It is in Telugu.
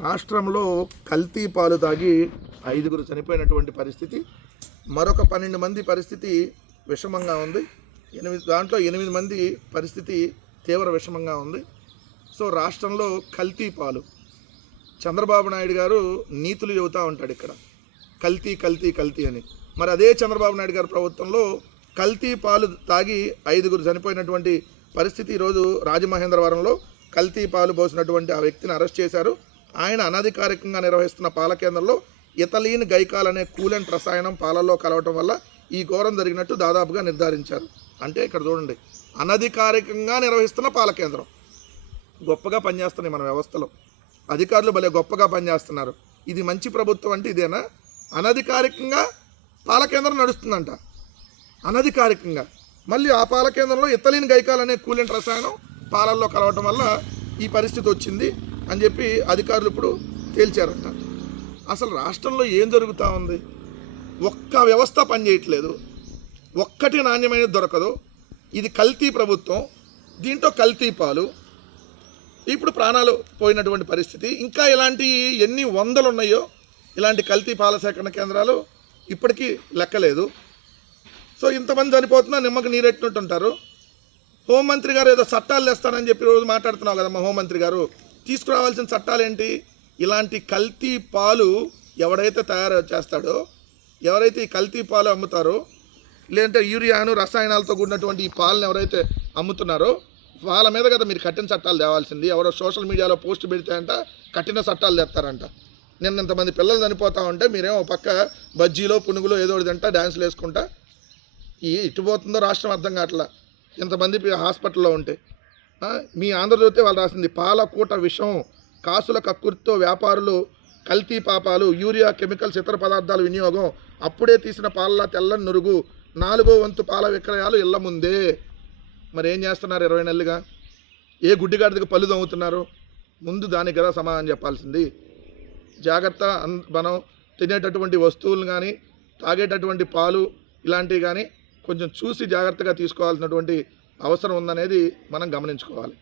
రాష్ట్రంలో కల్తీ పాలు తాగి 5గురు చనిపోయినటువంటి పరిస్థితి. మరొక 12 మంది పరిస్థితి విషమంగా ఉంది. దాంట్లో 8 మంది పరిస్థితి తీవ్ర విషమంగా ఉంది. సో రాష్ట్రంలో కల్తీ పాలు, చంద్రబాబు నాయుడు గారు నీతులు చెబుతూ ఉంటాడు ఇక్కడ, కల్తీ కల్తీ కల్తీ అని. మరి అదే చంద్రబాబు నాయుడు గారి ప్రభుత్వంలో కల్తీ పాలు తాగి 5గురు చనిపోయినటువంటి పరిస్థితి. ఈరోజు రాజమహేంద్రవరంలో కల్తీ పాలు పోసినటువంటి ఆ వ్యక్తిని అరెస్ట్ చేశారు. ఆయన అనధికారికంగా నిర్వహిస్తున్న పాల కేంద్రంలో ఇథలీన్ గైకాల్ అనే కూలెంట్ రసాయనం పాలల్లో కలవటం వల్ల ఈ ఘోరం జరిగినట్టు దాదాపుగా నిర్ధారించారు. అంటే ఇక్కడ చూడండి, అనధికారికంగా నిర్వహిస్తున్న పాల కేంద్రం గొప్పగా పనిచేస్తున్నాయి మన వ్యవస్థలో, అధికారులు భలే గొప్పగా పనిచేస్తున్నారు. ఇది మంచి ప్రభుత్వం అంటే ఇదేనా? అనధికారికంగా పాల కేంద్రం నడుస్తుందంట, అనధికారికంగా. మళ్ళీ ఆ పాల కేంద్రంలో ఇథలీన్ గైకాల్ అనే కూలెంట్ రసాయనం పాలల్లో కలవటం వల్ల ఈ పరిస్థితి వచ్చింది అని చెప్పి అధికారులు ఇప్పుడు తేల్చారంట. అసలు రాష్ట్రంలో ఏం జరుగుతూ ఉంది? ఒక్క వ్యవస్థ పనిచేయట్లేదు, ఒక్కటి నాణ్యమైనది దొరకదు. ఇది కల్తీ ప్రభుత్వం, దీంట్లో కల్తీ పాలు, ఇప్పుడు ప్రాణాలు పోయినటువంటి పరిస్థితి. ఇంకా ఇలాంటి ఎన్ని వందలు ఉన్నాయో ఇలాంటి కల్తీ పాల సేకరణ కేంద్రాలు ఇప్పటికీ లెక్కలేదు. సో ఇంతమంది చనిపోతున్నా నిమ్మకు నీరెట్టినట్టుంటారు. హోంమంత్రి గారు ఏదో చట్టాలు తెస్తానని చెప్పి రోజు మాట్లాడుతున్నావు కదా మా హోంమంత్రి గారు, తీసుకురావాల్సిన చట్టాలు ఏంటి? ఇలాంటి కల్తీ పాలు ఎవడైతే తయారు చేస్తాడో, ఎవరైతే ఈ కల్తీ పాలు అమ్ముతారో, లేదంటే యూరియాను రసాయనాలతో కూడినటువంటి ఈ పాలను ఎవరైతే అమ్ముతున్నారో వాళ్ళ మీద కదా మీరు కఠిన చట్టాలు తేవాల్సింది. ఎవరో సోషల్ మీడియాలో పోస్ట్ పెడితే అంట కఠిన చట్టాలు తెస్తారంట. నిన్న ఇంతమంది పిల్లలు చనిపోతా ఉంటే మీరేమో పక్క బజ్జీలో పునుగులో ఏదో ఒకటి డ్యాన్సులు వేసుకుంటా ఇటుపోతుందో రాష్ట్రం అర్థం కావట్లా. ఇంతమంది హాస్పిటల్లో ఉంటే మీ ఆంధ్రజ్యోతి వాళ్ళు రాసింది, పాలకూట విషం, కాసుల కక్కుర్తితో వ్యాపారులు కల్తీ పాపాలు, యూరియా కెమికల్స్ ఇతర పదార్థాల వినియోగం, అప్పుడే తీసిన పాలలా తెల్లని నురుగు, 4వ వంతు పాల విక్రయాలు ఇళ్ల ముందే. మరి ఏం చేస్తున్నారు 20 నెలలుగా? ఏ గుడ్డిగాడికి పళ్ళు తవ్వుతున్నారు? ముందు దానికి కదా సమాధానం చెప్పాల్సింది. జాగ్రత్త, మనం తినేటటువంటి వస్తువులు కానీ తాగేటటువంటి పాలు ఇలాంటివి కానీ కొంచెం చూసి జాగ్రత్తగా తీసుకోవాల్సినటువంటి అవసరం ఉందనేది మనం గమనించుకోవాలి.